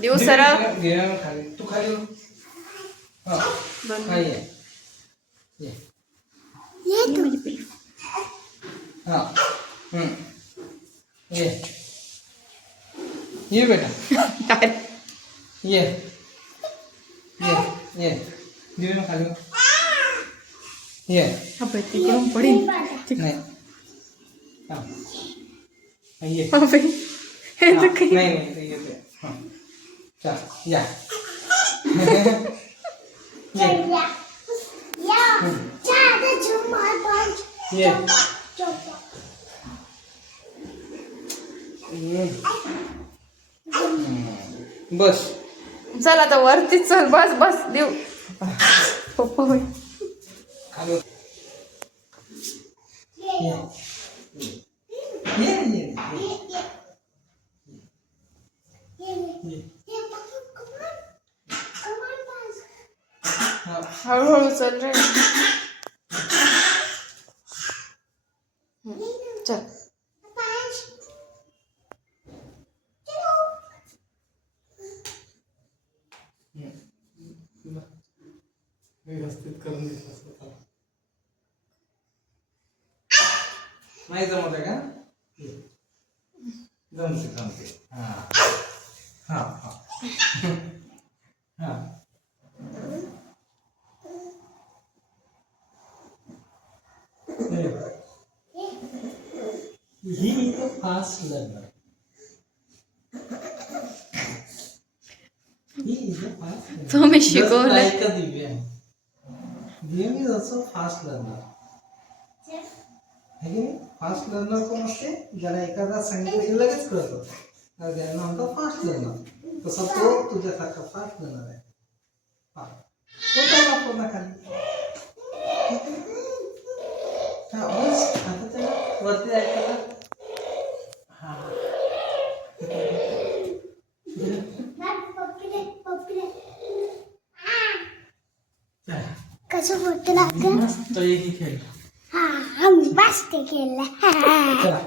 देऊ सरळ खाली तू खाली हो. हा हा ये हा ये बेटा ये देऊ ना खाली ये तिकडून पडेल नाही हा ये नाही येते हा चल या ये बस चल आता वरती चल बस बस देऊ पप्पा होय खाली हळूहळू चल रे चल व्यवस्थित करून दिलं स्वतःला नाही जमत आहे का जमते हा हा हा हा ही फास्ट लर्नर तुम्ही शिकवलं like a Divya. Divya is also fast learner. है की नाही फास्ट लर्नर कोण असते ज्याला एखादा सांगितलं की लगेच कळतं तर त्यांना म्हणतात फास्ट लर्नर तसा तो तुझ्यासारखा फास्ट लर्नर आहे तो काय वापरला खाली हा बस आता त्याला वरती ऐकायला हा कसं बोलतो लागतं मस्त एक खेळ हा आम्ही मस्त केलं चला